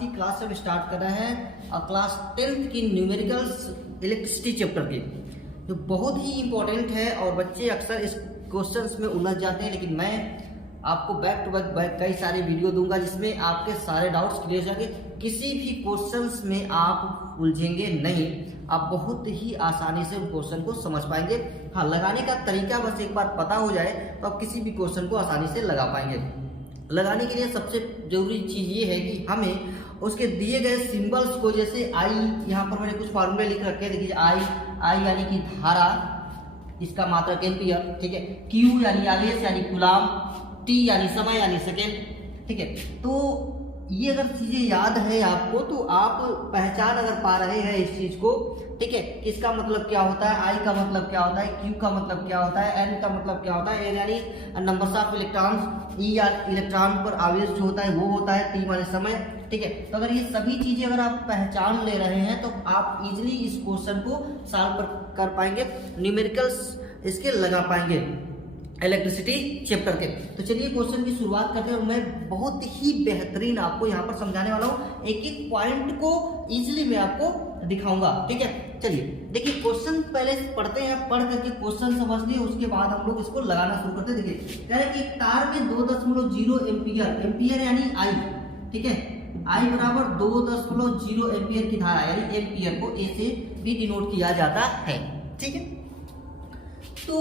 की क्लास अब स्टार्ट कर रहे हैं और क्लास 10th की न्यूमेरिकल्स इलेक्ट्रिसिटी चैप्टर की, जो बहुत ही इंपॉर्टेंट है और बच्चे अक्सर इस क्वेश्चंस में उलझ जाते हैं। लेकिन मैं आपको बैक टू बैक कई सारे वीडियो दूंगा जिसमें आपके सारे डाउट्स क्लियर हो जाएंगे। किसी भी क्वेश्चंस में आप उलझेंगे नहीं, आप बहुत ही आसानी से उन क्वेश्चन को समझ पाएंगे। हाँ, लगाने का तरीका बस एक बार पता हो जाए तो आप किसी भी क्वेश्चन को आसानी से लगा पाएंगे। लगाने के लिए सबसे जरूरी चीज़ ये है कि हमें उसके दिए गए सिंबल्स को, जैसे आई, यहाँ पर मैंने कुछ फार्मूले लिख रखे हैं, देखिए आई यानी कि धारा, इसका मात्रक एम्पियर, ठीक है। क्यू यानी आवेश यानी कूलाम, टी यानी समय यानी सेकेंड, ठीक है। तो ये अगर चीजें याद है आपको तो आप पहचान अगर पा रहे हैं इस चीज को, ठीक है। इसका मतलब क्या होता है, आई का मतलब क्या होता है, क्यू का मतलब क्या होता है, एन का मतलब क्या होता है, एन यानी नंबर्स ऑफ इलेक्ट्रॉन्स, ई या इलेक्ट्रॉन पर आवेश जो होता है वो होता है, टी माने समय, ठीक है। तो अगर ये सभी चीजें अगर आप पहचान ले रहे हैं तो आप इजिली इस क्वेश्चन को सॉल्व कर पाएंगे, न्यूमेरिकल्स इसके लगा पाएंगे इलेक्ट्रिसिटी चैप्टर के। तो चलिए क्वेश्चन की शुरुआत करते हैं और मैं बहुत ही बेहतरीन आपको यहाँ पर समझाने वाला हूँ, एक एक पॉइंट को इजिली मैं आपको दिखाऊंगा, ठीक है। चलिए देखिए क्वेश्चन पहले पढ़ते हैं, पढ़ करके क्वेश्चन समझ लिए उसके बाद हम लोग इसको लगाना शुरू करते हैं। देखिए कह रहे हैं कि एक तार में 2.0 एम्पियर, एम्पियर यानी आई, ठीक है, आई बराबर 2.0 एम्पियर की धारा यानी एम्पियर को ए से भी डिनोट किया जाता है, ठीक है। तो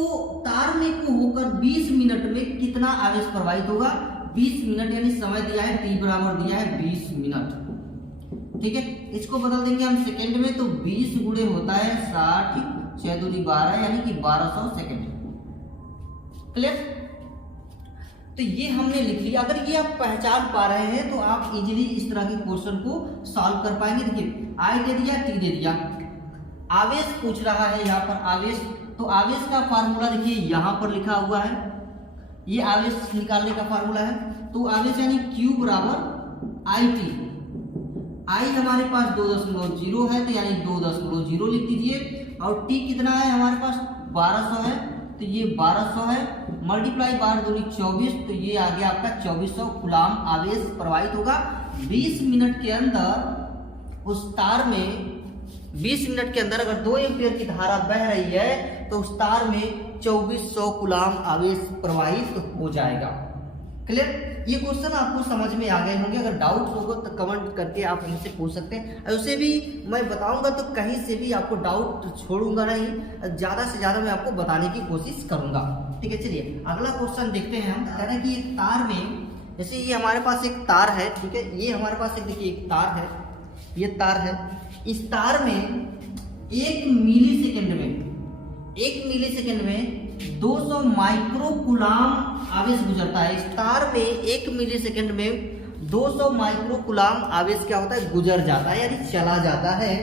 तार में को होकर 20 मिनट में कितना आवेश प्रवाहित होगा, 20 मिनट यानी समय दिया है, टी बराबर दिया है 20 मिनट, ठीक है। इसको बदल देंगे हम सेकंड में, तो 20 गुणे होता है 60, 6 दूनी 12 यानी कि 1200 सेकंड, क्लियर। तो ये हमने लिख लिया। अगर ये आप पहचान पा रहे हैं तो आप इजीली इस तरह के क्वेश्चन को सॉल्व कर पाएंगे। देखिए आई दे दिया, टी दे दिया, आवेश पूछ रहा है यहाँ पर आवेश, तो आवेश का फार्मूला देखिए यहाँ पर लिखा हुआ है, ये आवेश निकालने का फार्मूला है। तो आवेश यानी Q बराबर आई टी, आई हमारे पास 2.0 है तो यानी 2.0 लिख दीजिए, और T कितना है हमारे पास 1200 है, तो ये 1200 है, मल्टीप्लाई 12 दूनी 24, तो ये आ गया आपका 2400 कूलाम आवेश प्रवाहित होगा 20 मिनट के अंदर। उस तार में 20 मिनट के अंदर अगर 2 एम्पियर की धारा बह रही है तो उस तार में 2400 कूलाम आवेश प्रवाहित हो जाएगा, क्लियर। ये क्वेश्चन आपको समझ में आ गए होंगे। अगर डाउट होगा तो कमेंट करके आप हमसे पूछ सकते हैं, उसे भी मैं बताऊंगा तो कहीं से भी आपको डाउट छोड़ूंगा नहीं, ज्यादा से ज्यादा मैं आपको बताने की कोशिश करूंगा, ठीक है। चलिए अगला क्वेश्चन देखते हैं हम। कह रहे हैं कि एक तार में, जैसे ये हमारे पास एक तार है, ठीक है, ये हमारे पास एक देखिए एक तार है, ये तार है, इस तार में 1 मिलीसेकंड में 200 माइक्रो कूलाम आवेश गुजरता है। इस तार में 1 मिलीसेकंड में 200 माइक्रो कूलाम आवेश क्या होता है, गुजर जाता है यानी चला जाता है।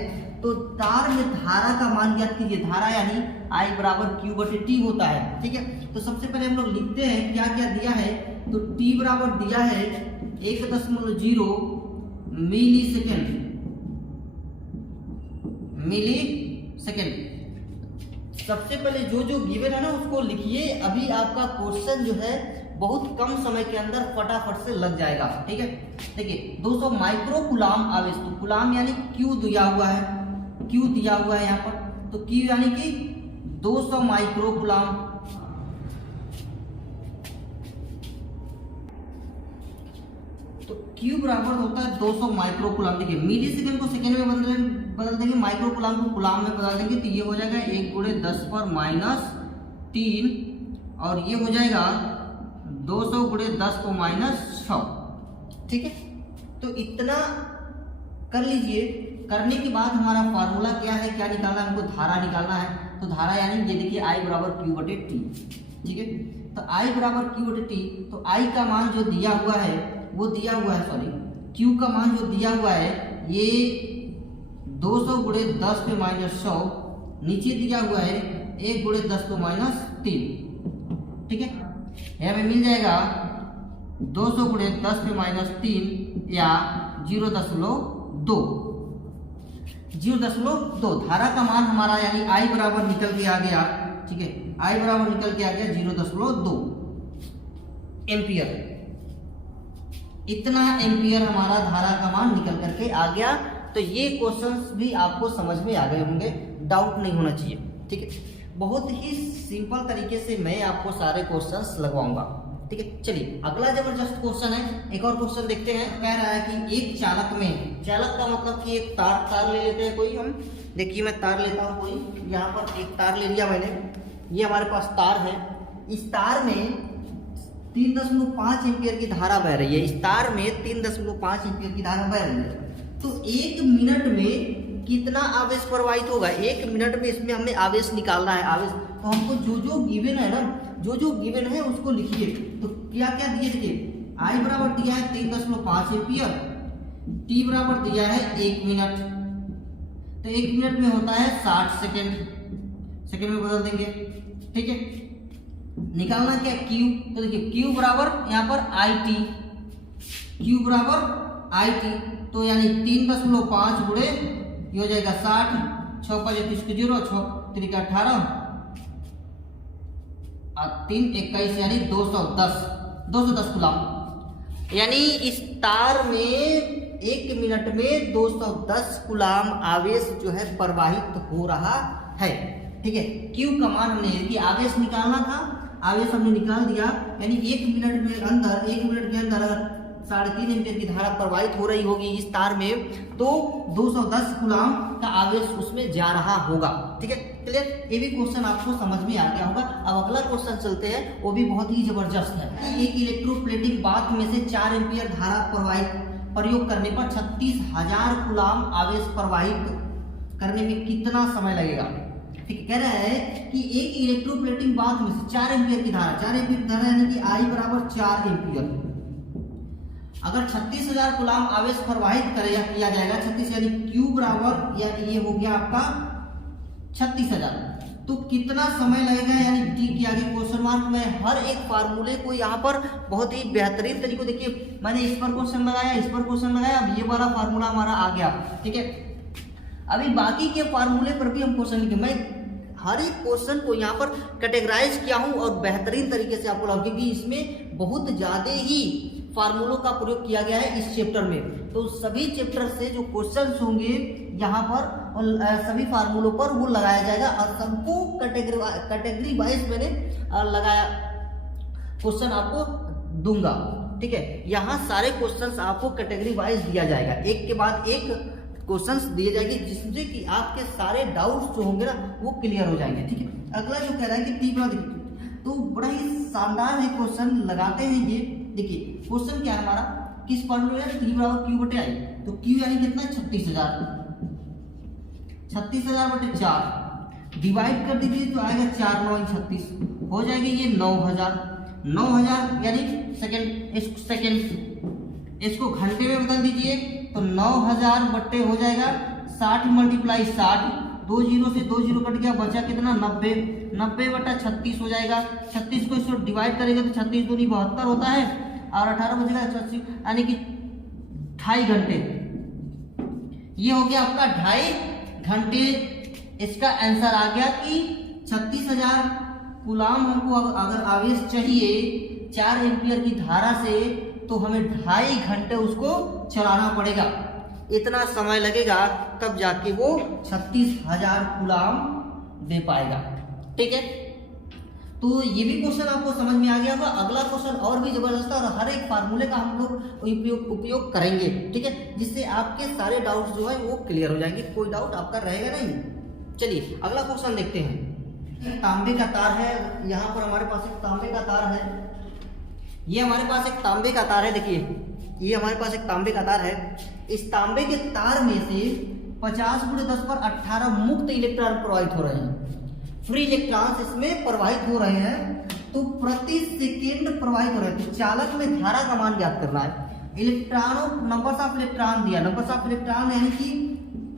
तो तार में धारा का मान ज्ञात कीजिए, धारा यानी I बराबर Q बटे T होता है, ठीक है। तो सबसे पहले हम लोग लिखते हैं क्या क्या दिया है, तो T बराबर दिया है 1.0 मिली सेकेंड। सबसे पहले जो गिवन है ना उसको लिखिए, अभी आपका क्वेश्चन जो है बहुत कम समय के अंदर फटाफट से लग जाएगा, ठीक है। देखिए 200 माइक्रो कूलाम आवेश, तो कूलाम यानी Q दिया हुआ है, Q दिया हुआ है यहाँ पर, तो Q यानी कि 200 माइक्रो कूलाम, तो Q बराबर होता है 200 माइक्रो कूलाम। देखिए मिली सेकेंड को सेकेंड में बदल देंगे, माइक्रो कूलाम को कूलाम में बदल देंगे, तो ये हो जाएगा 1 गुणे 10 पर -3, और ये हो जाएगा 200 गुणे 10 को -6, ठीक है। तो इतना कर लीजिए। करने के बाद हमारा फार्मूला क्या है, क्या निकालना है हमको, धारा निकालना है। तो धारा यानी ये देखिए I बराबर Q बटे T, ठीक है। तो I बराबर Q बटे T, तो I का मान जो दिया हुआ है वो दिया हुआ है, सॉरी Q का मान जो दिया हुआ है ये 200 गुणे 10 पे -100, नीचे दिया हुआ है 1 गुणे 10 को -3, ठीक है। यहाँ में मिल जाएगा 200 गुणे 10 पे -3 या 0.2। धारा का मान हमारा यानी I बराबर निकल के आ गया, ठीक है, I बराबर निकल के आ गया 0.2 एम्पियर। इतना एम्पियर हमारा धारा का मान निकल कर आ गया तो ये क्वेश्चंस भी आपको समझ में आ गए होंगे, डाउट नहीं होना चाहिए। ठीक है, बहुत ही सिंपल तरीके से मैं आपको सारे क्वेश्चंस लगवाऊंगा। ठीक है, चलिए अगला जबरदस्त क्वेश्चन है, एक और क्वेश्चन देखते हैं। कह रहा है कि एक चालक में, चालक का मतलब कि एक तार ले लेते हैं कोई हम, देखिए मैं तार लेता हूँ कोई, यहाँ पर एक तार ले लिया मैंने, ये हमारे पास तार है, इस तार में 3.5 एम्पियर की धारा बह रही है, इस तार में 3.5 एम्पियर की धारा बह रही है। तो 1 मिनट में कितना आवेश प्रवाहित होगा, 1 मिनट में इसमें हमें आवेश निकालना है। आवेश तो हमको जो गिवन है ना, जो गिवन है उसको लिखिए। तो क्या क्या दिए, देखिए आई बराबर दिया है 3.5 एम्पियर, टी बराबर दिया है 1 मिनट, तो 1 मिनट में होता है 60 सेकेंड, सेकेंड में बदल देंगे। ठीक है, निकालना क्या, क्यू, तो देखिए क्यू बराबर यहाँ पर आई टी, क्यू बराबर आई टी, तो यानी 3.5 गुणे ये हो जाएगा 60, 6 5 0, 6 3 18 और 3 21 यानी 210 कूलाम। यानी इस तार में 1 मिनट में 210 कूलाम आवेश जो है प्रवाहित हो रहा है। ठीक है, क्यू का मान हमने यदि आवेश निकालना था, आवेश हमने निकाल दिया, यानी 1 मिनट के अंदर अगर 3.5 एम्पियर की धारा प्रवाहित हो रही होगी इस तार में, तो 210 कूलाम का आवेश उसमें जा रहा होगा। ठीक है, क्लियर, ये भी क्वेश्चन आपको समझ में आ गया होगा। अब अगला क्वेश्चन चलते हैं, वो भी बहुत ही जबरदस्त है। एक इलेक्ट्रोप्लेटिंग बाथ में से 4 एम्पियर धारा प्रयोग करने पर 36,000 कूलाम आवेश प्रवाहित करने में कितना समय लगेगा। ठीक, कह रहा है कि एक इलेक्ट्रोप्लेटिंग बाथ में से 4 एम्पियर की धारा, 4 एम्पियर धारा यानी कि आई बराबर 4 एम्पियर, अगर 36,000 कूलाम आवेश प्रवाहित किया जाएगा, 36 यानी क्यू बराबर यानी ये हो गया आपका 36,000, तो कितना समय लगेगा, यानी टी के आगे क्वेश्चन मार्क। मैं हर एक फार्मूले को यहाँ पर बहुत ही बेहतरीन तरीके, देखिए मैंने इस पर क्वेश्चन लगाया, इस पर क्वेश्चन लगाया, अब ये वाला फार्मूला हमारा आ गया। ठीक है, अभी बाकी के फार्मूले पर भी हम क्वेश्चन लिखे, मैं हर एक क्वेश्चन को यहाँ पर कैटेगराइज किया हूँ और बेहतरीन तरीके से आपको लगा, क्योंकि इसमें बहुत ज्यादा ही फार्मूलों का प्रयोग किया गया है इस चैप्टर में। तो सभी चैप्टर से जो क्वेश्चंस होंगे यहाँ पर सभी फार्मूलों पर वो लगाया जाएगा और सबको कैटेगरी वाइज मैंने लगाया, क्वेश्चन आपको दूंगा। ठीक है, यहाँ सारे क्वेश्चंस आपको कैटेगरी वाइज दिया जाएगा, एक के बाद एक क्वेश्चंस दिए जाएंगे, जिससे कि आपके सारे डाउट्स जो होंगे ना वो क्लियर हो जाएंगे। ठीक है, अगला जो कह रहा है कि टी बराबर, तो बड़ा ही शानदार है क्वेश्चन, लगाते हैं ये। देखिए क्वेश्चन क्या है हमारा, किस फॉर्मूले में टी बराबर क्यू बटे आई, तो क्यू यानी कितना 36,000 बटे 4 डिवाइड कर दीजिए तो आएगा 4 9 36, हो जाएगी ये 9,000 यानी सेकेंड, इसको घंटे में बदल दीजिए तो 9,000 बट्टे हो जाएगा 60 मल्टीप्लाई 60, 2 जीरो से 2 जीरो कट गया, बचा कितना 90 बटा 36 हो जाएगा। 36 को इसको डिवाइड करेंगे तो 36 दूनी 72 होता है और 18 बचेगा 86, यानी कि 2.5 घंटे। ये हो गया आपका 2.5 घंटे। इसका आंसर आ गया कि 36,000 कूलाम हमको अगर आवेश चाहिए 4 एम्पियर की धारा से, तो हमें 2.5 घंटे उसको चलाना पड़ेगा, इतना समय लगेगा, तब जाके वो 36,000 कूलाम दे पाएगा। ठीक है, तो ये भी क्वेश्चन आपको समझ में आ गया होगा। अगला क्वेश्चन और भी जबरदस्त है और हर एक फार्मूले का हम लोग उपयोग करेंगे। ठीक है, जिससे आपके सारे डाउट्स जो है वो क्लियर हो जाएंगे, कोई डाउट आपका रहेगा नहीं। चलिए अगला क्वेश्चन देखते हैं। तांबे का तार है, यहाँ पर हमारे पास एक तांबे का तार है, ये हमारे पास एक तांबे का तार है, देखिए ये हमारे पास एक तांबे का तार है। इस तांबे के तार में से 50 × 10 पर 18 मुक्त इलेक्ट्रॉन प्रवाहित हो रहे हैं, फ्री इलेक्ट्रॉन्स इसमें प्रवाहित हो रहे हैं, तो प्रति सेकेंड प्रवाहित हो रहे हैं। तो चालक में धारा का मान ज्ञात करना है। इलेक्ट्रॉनों नंबर्स ऑफ इलेक्ट्रॉन दिया, नंबर्स ऑफ इलेक्ट्रॉन यानी कि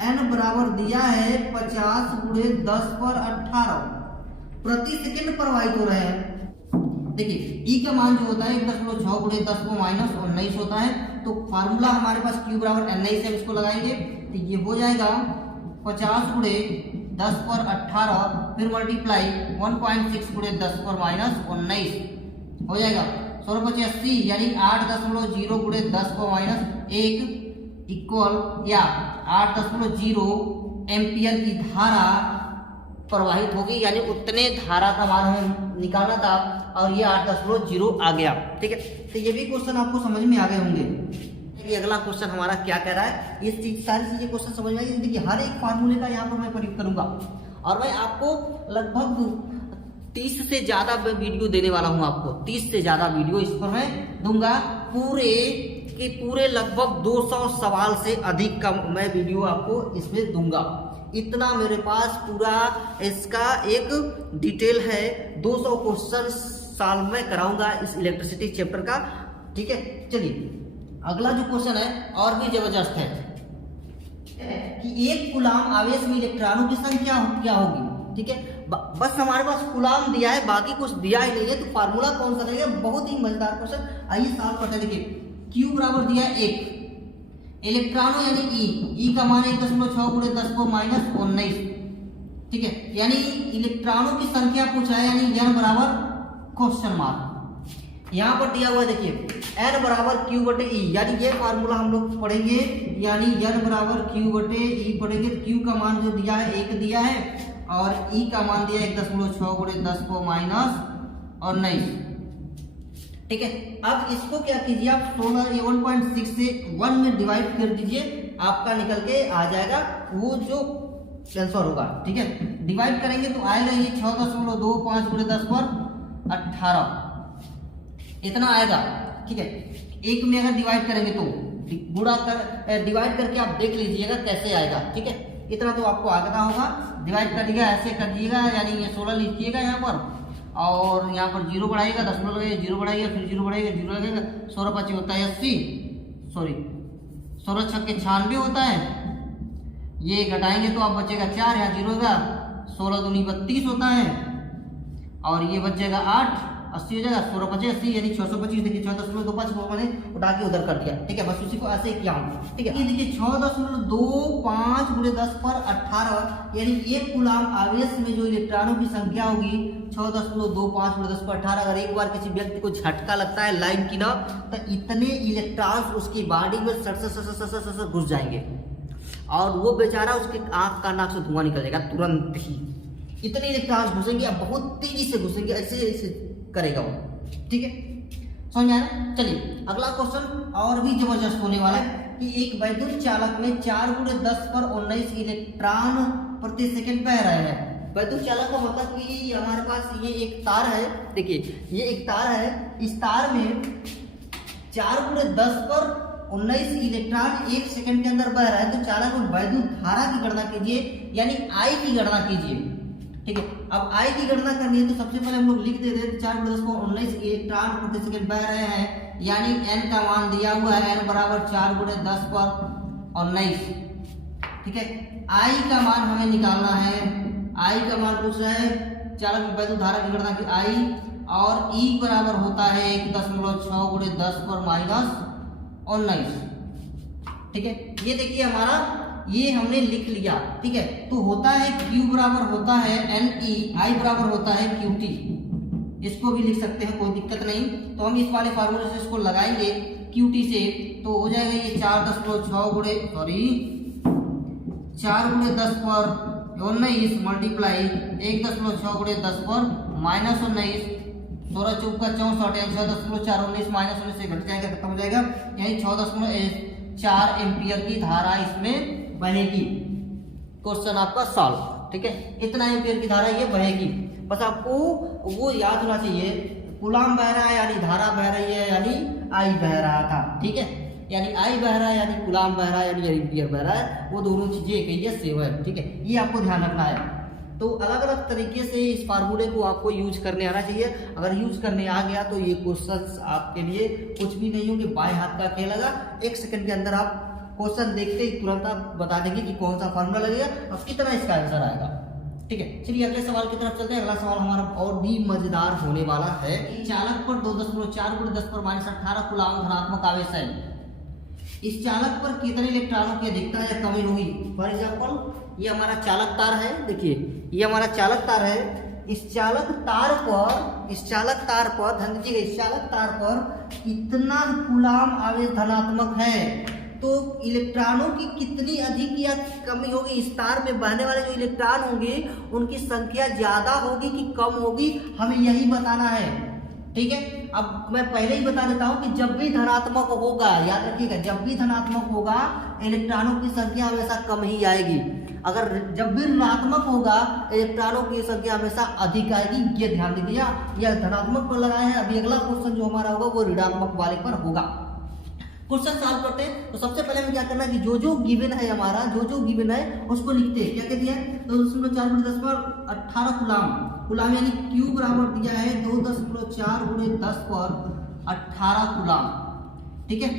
n बराबर दिया है 50 × 10 पर 18 प्रति सेकेंड प्रवाहित हो रहे हैं। देखिए ई का मान जो होता है 1.6 × 10 को -19 होता है। तो फार्मूला हमारे पास Q बराबर Ni से इसको लगाएंगे तो ये हो जाएगा 50 × 10 पर 18 फिर मल्टीप्लाई 1.6 × 10 पर -19 हो जाएगा 16 × 80 यानी 8.0 × 10 पर -1 इक्वल या 8.0 एम्पियर की धारा प्रवाहित होगी, यानी उतने धारा का मान हमें निकालना था और ये 8.0 आ गया। ठीक है, तो ये भी क्वेश्चन आपको समझ में आ गए होंगे। ये अगला क्वेश्चन हमारा क्या कह रहा है, ये सारी चीजें क्वेश्चन समझ में आई। देखिए हर एक फार्मूले का यहाँ पर मैं प्रयोग करूंगा और मैं आपको लगभग 30 से ज्यादा वीडियो देने वाला हूँ। आपको 30 से ज्यादा वीडियो इस पर मैं दूंगा। पूरे लगभग 200 सवाल से अधिक का मैं वीडियो आपको इसमें दूंगा। इतना मेरे पास पूरा इसका एक डिटेल है। 200 क्वेश्चन साल में कराऊंगा इस इलेक्ट्रिसिटी चैप्टर का। ठीक है, चलिए अगला जो क्वेश्चन है और भी जबरदस्त है कि एक कूलाम आवेश में इलेक्ट्रॉनों की संख्या क्या होगी। ठीक है, बस हमारे पास कूलाम दिया है, बाकी कुछ दिया ही नहीं है, तो फार्मूला कौन सा रहेगा। बहुत ही मजेदार क्वेश्चन, आइए सॉल्व करते हैं। देखिए Q बराबर दिया है 1, इलेक्ट्रॉनों यानी E का मान 1.6 × 10⁻19। ठीक है, यानी इलेक्ट्रॉनों की संख्या पूछा है, यानी n बराबर क्वेश्चन मार्क यहाँ पर दिया हुआ है। देखिए n बराबर Q/E, यानी ये फार्मूला हम लोग पढ़ेंगे, यानी n बराबर Q/E पढ़ेंगे। Q का मान जो दिया है 1 दिया है और E का मान दिया है 1.6 × 10⁻19। ठीक है, अब इसको क्या कीजिए आप 1.6 से 1 में डिवाइड कर दीजिए, आपका निकल के आ जाएगा वो जो आंसर होगा। ठीक है, डिवाइड करेंगे तो आएगा ये 6.25 × 10⁻18 इतना आएगा। ठीक है, एक में अगर डिवाइड करेंगे तो गुणा कर डिवाइड करके आप देख लीजिएगा कैसे आएगा। ठीक है, इतना तो आपको आगता होगा। डिवाइड करिएगा, ऐसे कर दीजिएगा, यानी ये 16 लिखिएगा यहाँ पर और यहाँ पर 0 बढ़ाइएगा, 10 लगेगा, 0 बढ़ाइएगा, फिर 0 बढ़ाइएगा, 0 लगेगा। 16×5 होता है 80, सॉरी 16×6 96 होता है। ये घटाएंगे तो आप बचेगा 4, यहाँ 0 होगा। 16×2 32 होता है और ये बच जाएगा 8, 80 हो जाएगा। 16×5 80, यानी 625। देखिए 6.25 को मैंने उठा के उधर कर दिया। ठीक है, बस उसी को ऐसे ही किया हूँ। ठीक है, ये देखिए 6.25 × 10⁻18, यानी एक कूलाम आवेश में जो इलेक्ट्रॉनों की संख्या होगी 6.25 × 10⁻18। अगर एक बार किसी व्यक्ति को झटका लगता है लाइन की ना, तो इतने इलेक्ट्रॉन्स उसकी बॉडी में सर घुस जाएंगे और वो बेचारा उसके आंख का नाक से धुआं निकल जाएगा तुरंत ही। इतने इलेक्ट्रॉन्स घुसेंगे, बहुत तेजी से घुसेंगे, ऐसे करेगा वो। ठीक है, समझ में आया। चलिए अगला क्वेश्चन और भी जबरदस्त होने वाला है कि एक वैद्युत चालक में 4 × 10⁻19 इलेक्ट्रॉन प्रति सेकंड बह रहे हैं। वैद्युत चालक का मतलब कि हमारे पास ये एक तार है। देखिए ये एक तार है, इस तार में 4 × 10⁻19 इलेक्ट्रॉन 1 सेकंड के अंदर बह रहा है। तो चालक में वैद्युत धारा की गणना कीजिए, यानी I की गणना कीजिए। ठीक है, अब I की गणना करनी है तो सबसे पहले हम लोग लिख देते हैं 4 × 10⁻19 इलेक्ट्रॉन प्रति सेकंड बह रहे हैं, यानी n का मान दिया हुआ है, n बराबर 4 × 10⁻19। ठीक है, I का मान हमें निकालना है। I का मान पूछ रहा है चालक में वैद्युत धारा की गणना की I, और E बराबर होता है 1.6 × 10⁻19। ठीक है, ये देखिए हमारा ये हमने लिख लिया। ठीक है, तो होता है Q बराबर होता है NE, I बराबर होता है QT। इसको भी लिख सकते हैं, कोई दिक्कत नहीं। तो हम इस वाले फार्मूले से इसको लगाएंगे QT से, तो हो जाएगा ये 4 × 10⁻19 मल्टीप्लाई 1.6 × 10⁻19, 16 × 4 = 64, 6.419 -19 से घट जाएगा, खत्म हो जाएगा, यानी 6.4 एम्पियर की धारा इसमें बहेगी। क्वेश्चन आपका सॉल्व। ठीक है, इतना एम्पियर की धारा ये बहेगी। बस आपको वो याद होना चाहिए, कूलाम बह रहा है यानी धारा बह रही है, यानी I बह रहा था। ठीक है, यानी I बह रहा है यानी कूलाम बह रहा है यानी एम्पियर बह रहा है, वो दोनों चीजें एक ही सेम है। ठीक है, ये आपको ध्यान रखना है। तो अलग अलग तरीके से इस फार्मूले को आपको यूज करने आना चाहिए। अगर यूज करने आ गया तो ये क्वेश्चंस आपके लिए कुछ भी नहीं होंगे, बाएं हाथ का खेल लगा। 1 सेकंड के अंदर आप क्वेश्चन देखते ही तुरंत आप बता देंगे कि कौन सा फार्मूला लगेगा और कितना इसका आंसर आएगा। ठीक है, चलिए अगले सवाल की तरफ चलते हैं। अगला सवाल हमारा और भी मजेदार होने वाला है। चालक पर 2.4 × 10⁻18 कूलाम धनात्मक आवेश है। इस चालक पर कितने इलेक्ट्रॉनों की अधिकता या कमी होगी। फॉर एग्जाम्पल ये हमारा चालक तार है। देखिए ये हमारा चालक तार है। इस चालक तार पर ध्यान दीजिएगा, इस चालक तार पर कितना कूलाम आवेश धनात्मक है। तो इलेक्ट्रॉनों की कितनी अधिक या कमी होगी, स्टार में बहने वाले जो इलेक्ट्रॉन होंगे उनकी संख्या ज्यादा होगी कि कम होगी, हमें यही बताना है। ठीक है, अब मैं पहले ही बता देता हूं कि जब भी धनात्मक होगा, याद रखिएगा, जब भी धनात्मक होगा इलेक्ट्रॉनों की संख्या हमेशा कम ही आएगी। अगर जब भी ऋणात्मक होगा इलेक्ट्रॉनों की संख्या हमेशा अधिक आएगी। ये ध्यान दीजिए, यह धनात्मक पर लगाए हैं। अभी अगला क्वेश्चन जो हमारा होगा वो ऋणात्मक वाले पर होगा। क्वेश्चन सॉल्व करते हैं। तो सबसे पहले हमें क्या करना है कि जो गिवन है हमारा, जो गिवन है उसको लिखते हैं। क्या कहते हैं, तो 2.4 × 10 पर 18 कूलाम यानी Q बराबर दिया है 2.4 × 10 पर 18 कूलाम। ठीक है,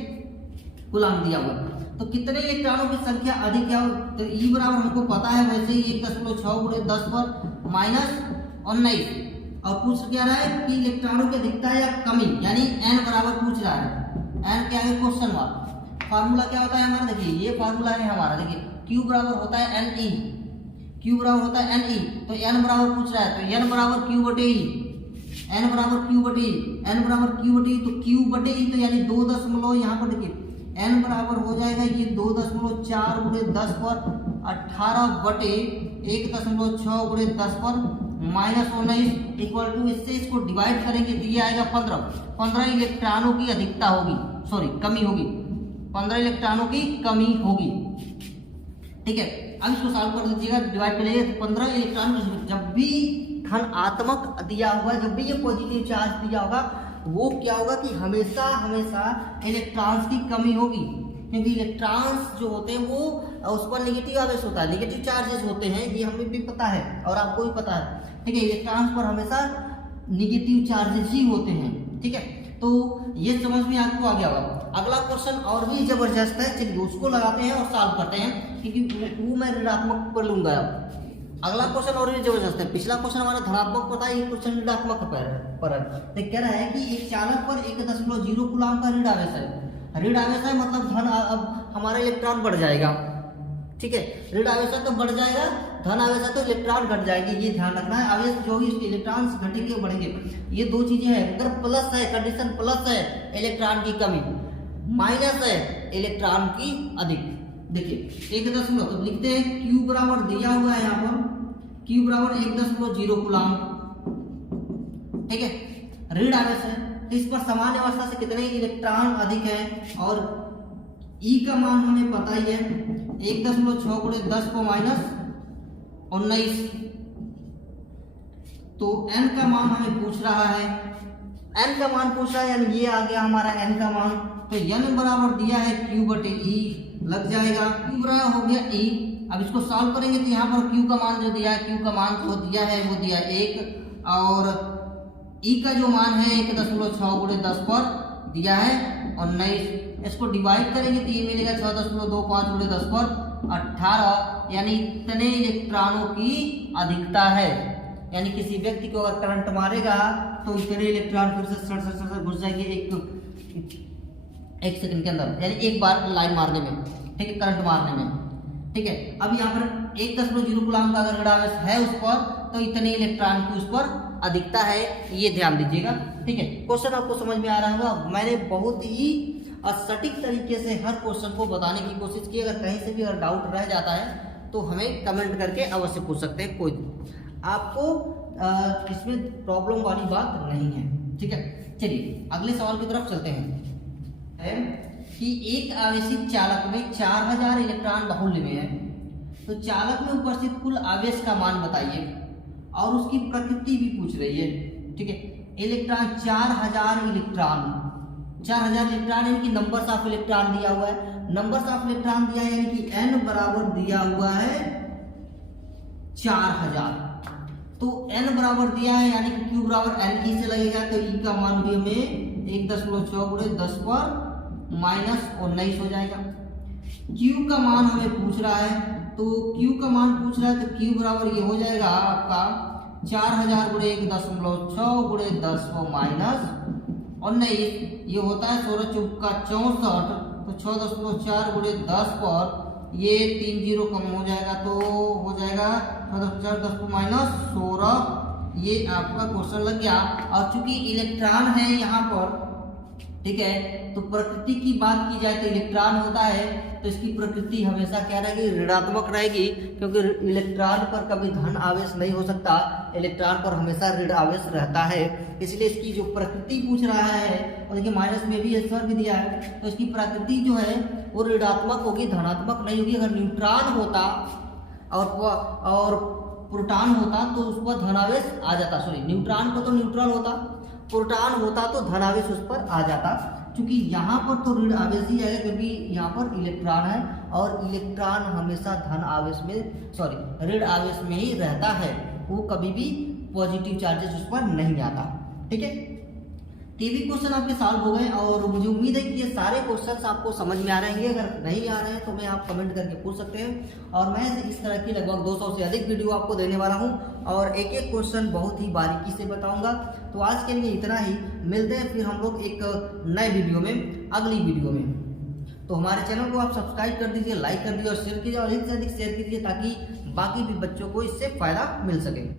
कूलाम दिया हुआ। तो कितने इलेक्ट्रॉनों की संख्या अधिक है, तो E बराबर हमको पता है वैसे ही 1.6 × 10 पर -19। और पूछ क्या रहा है कि इलेक्ट्रॉनों की अधिकता या कमी, यानी n बराबर पूछ रहा है। n क्या है, क्वेश्चन मार्क। फार्मूला क्या होता है हमारा, देखिए ये फार्मूला है हमारा, देखिए Q बराबर होता है Ne, Q बराबर होता है Ne। तो n बराबर पूछ रहा है, तो n बराबर Q बटे E, n बराबर Q बटे E, n बराबर Q बटे E। तो Q बटे E तो यानी 2 दशमलव, यहाँ पर देखिए n बराबर हो जाएगा ये 2.4 × 10 पर 18 बटे 1.6 × 10 पर -19 इक्वल टू, इससे इसको डिवाइड करेंगे तो ये आएगा 15 इलेक्ट्रॉनों की अधिकता होगी, सॉरी कमी होगी, 15 इलेक्ट्रॉनों की कमी होगी। ठीक है, अब इसको सॉल्व कर लीजिएगा, डिवाइड करिएगा तो 15 इलेक्ट्रॉन। जब भी धनात्मक दिया हुआ, जब भी ये पॉजिटिव चार्ज दिया होगा, वो क्या होगा कि हमेशा इलेक्ट्रॉन्स की कमी होगी, क्योंकि इलेक्ट्रॉन्स जो होते हैं वो उस पर नेगेटिव आवेश होता है, नेगेटिव चार्जेस होते हैं, ये हमें भी पता है और आपको भी पता है। ठीक है, इलेक्ट्रॉन्स पर हमेशा नेगेटिव चार्जेस ही होते हैं। ठीक है, तो ये समझ में आपको आ गया होगा। अगला क्वेश्चन और भी जबरदस्त है, चलिए उसको लगाते हैं और सॉल्व करते हैं, क्योंकि वो मैं ऋणात्मक पर लूंगा। अगला क्वेश्चन और भी जबरदस्त है। पिछला क्वेश्चन हमारा धनात्मक पर था, ये क्वेश्चन ऋणात्मक पर है। तो कह रहा है कि एक चालक पर 1.0 कूलाम का ऋण आवेश है। ऋण आवेश है मतलब धन, अब हमारा इलेक्ट्रॉन बढ़ जाएगा। ठीक है, ऋण आवेश है तो बढ़ जाएगा, धन आवेश है तो इलेक्ट्रॉन घट जाएगी, ये ध्यान रखना है। आवेश जो भी इसके इलेक्ट्रॉन घटेंगे बढ़ेंगे, ये दो चीजें हैं। अगर प्लस है, कंडीशन प्लस है इलेक्ट्रॉन की कमी, माइनस है इलेक्ट्रॉन की अधिक। देखिए 1.0 तो लिखते हैं Q बराबर दिया हुआ है यहाँ पर, Q बराबर 1.0 कूलाम। ठीक है, ऋण आवेश है तो इस पर सामान्य अवस्था से कितने इलेक्ट्रॉन अधिक है, और E का मान हमें पता ही है 1.6 × 10 को -19। तो n का मान हमें पूछ रहा है, n का मान पूछ रहा है, यानी ये आ गया हमारा n का मान। तो n बराबर दिया है Q बटे E, लग जाएगा Q बराबर हो गया E। अब इसको सॉल्व करेंगे तो यहाँ पर Q का मान जो दिया है, Q का मान जो दिया है वो दिया 1, और E का जो मान है 1.6 × 10 पर दिया है 19। इसको डिवाइड करेंगे तो ये मिलेगा 6.25 × 10 पर 18, यानी इतने इलेक्ट्रॉनों की अधिकता है। यानी किसी व्यक्ति को अगर करंट मारेगा तो इतने इलेक्ट्रॉन फिर से सड़ घुस जाएंगे एक सेकंड के अंदर, यानी एक बार लाइन मारने में। ठीक है, करंट मारने में। ठीक है, अब यहाँ पर 1.0 कूलाम का अगर ऋण आवेश है उस पर, तो इतने इलेक्ट्रॉन की उस पर अधिकता है, ये ध्यान दीजिएगा। ठीक है, क्वेश्चन आपको समझ में आ रहा होगा। मैंने बहुत ही सटीक तरीके से हर क्वेश्चन को बताने की कोशिश की। अगर कहीं से भी अगर डाउट रह जाता है तो हमें कमेंट करके अवश्य पूछ सकते हैं, कोई आपको इसमें प्रॉब्लम वाली बात नहीं है। ठीक है, चलिए अगले सवाल की तरफ चलते हैं। कि एक आवेशित चालक में 4000 इलेक्ट्रॉन बाहुल्य में है, तो चालक में उपस्थित कुल आवेश का मान बताइए, और उसकी प्रकृति भी पूछ रही है। ठीक है, इलेक्ट्रॉन 4000 इलेक्ट्रॉन यानी कि नंबर्स ऑफ इलेक्ट्रॉन दिया हुआ है, नंबर्स ऑफ इलेक्ट्रॉन दिया है, यानी कि n बराबर दिया हुआ है 4000। तो n बराबर दिया है, यानी कि Q बराबर Ne से लगेगा, तो E का मान भी हमें 1.6 × 10 पर -19 हो जाएगा। Q का मान हमें पूछ रहा है, तो Q का मान पूछ रहा है, तो Q बराबर ये हो जाएगा आपका 4000 × 1.6 × 10 को -19, ये होता है 16 चौका 64, तो 6.4 × 10 पर ये 3 0 कम हो जाएगा, तो हो जाएगा 6.4 10 को -16। ये आपका क्वेश्चन लग गया। और चूंकि इलेक्ट्रॉन है यहाँ पर, ठीक है। तो प्रकृति की बात की जाए तो इलेक्ट्रॉन होता है तो इसकी प्रकृति हमेशा क्या रहेगी, ऋणात्मक रहेगी, क्योंकि इलेक्ट्रॉन पर कभी धन आवेश नहीं हो सकता, इलेक्ट्रॉन पर हमेशा ऋण आवेश रहता है। इसलिए इसकी जो प्रकृति पूछ रहा है, और देखिए माइनस में भी स्वर भी दिया है, तो इसकी प्रकृति जो है वो ऋणात्मक होगी, धनात्मक नहीं होगी। अगर न्यूट्रॉन होता और प्रोटॉन होता तो उस पर धनावेश आ जाता, सॉरी न्यूट्रॉन को तो न्यूट्रल होता, प्रोटॉन होता तो धनावेश उस पर आ जाता। क्योंकि यहाँ पर तो ऋण आवेश ही आएगा, क्योंकि यहाँ पर इलेक्ट्रॉन है और इलेक्ट्रॉन हमेशा धन आवेश में, सॉरी ऋण आवेश में ही रहता है, वो कभी भी पॉजिटिव चार्जेस उस पर नहीं आता। ठीक है, टीवी क्वेश्चन आपके सॉल्व हो गए और मुझे उम्मीद है कि ये सारे क्वेश्चंस आपको समझ में आ रहे हैं। अगर नहीं आ रहे हैं तो मैं आप कमेंट करके पूछ सकते हैं, और मैं इस तरह की लगभग 200 से अधिक वीडियो आपको देने वाला हूं और एक एक क्वेश्चन बहुत ही बारीकी से बताऊंगा। तो आज के लिए इतना ही, मिलते हैं फिर हम लोग एक नए वीडियो में, अगली वीडियो में। तो हमारे चैनल को आप सब्सक्राइब कर दीजिए, लाइक कर दीजिए और शेयर कीजिए, और अधिक से अधिक शेयर कीजिए ताकि बाकी भी बच्चों को इससे फायदा मिल सके।